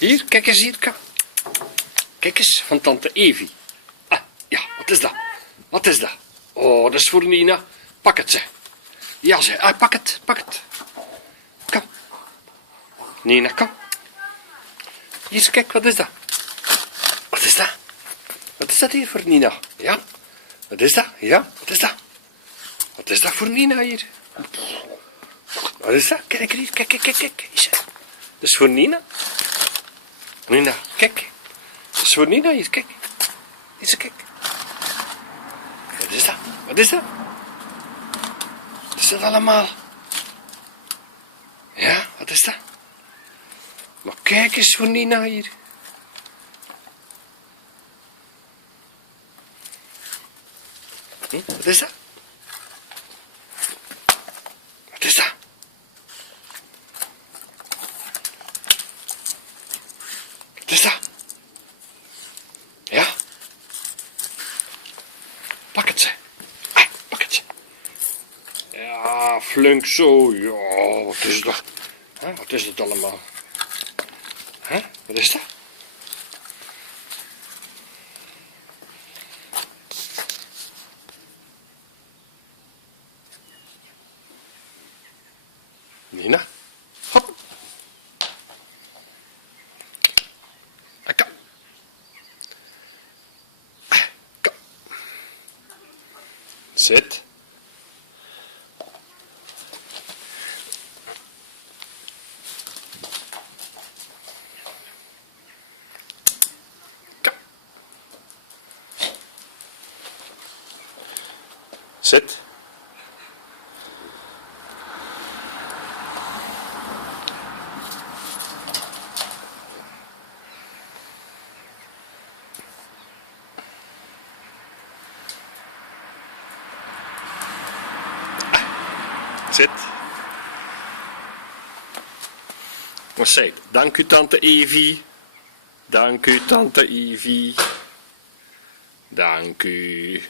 Hier, kijk eens hier. Kijk eens, van tante Evie. Ah, ja, wat is dat? Wat is dat? Oh, dat is voor Nina. Pak het, ze. Ja, ze. Ah, pak het, pak het. Kom. Nina, kom. Hier, kijk, wat is dat? Wat is dat? Wat is dat hier voor Nina? Ja? Wat is dat? Ja? Wat is dat? Wat is dat voor Nina hier? Wat is dat? Kijk hier, kijk, kijk, kijk, kijk. Dat is voor Nina. Nina, kijk. Dat is voor Nina hier, kijk. Hier, kijk. Wat is dat? Wat is dat? Wat is dat allemaal? Ja, wat is dat? Maar kijk eens voor Nina hier. Wat is dat? Wat is dat? Wat is dat? Ja? Pak het, ze. Ah, pak het, ze. Ja, flink zo. Ja, wat is dat? Huh? Wat is dat allemaal? Huh? Wat is dat? Nina? Hop. Kom. Kom. Zit. Kom. Zit. Zit. Wat zeg? Dank u, tante Evie. Dank u, tante Evie. Dank u.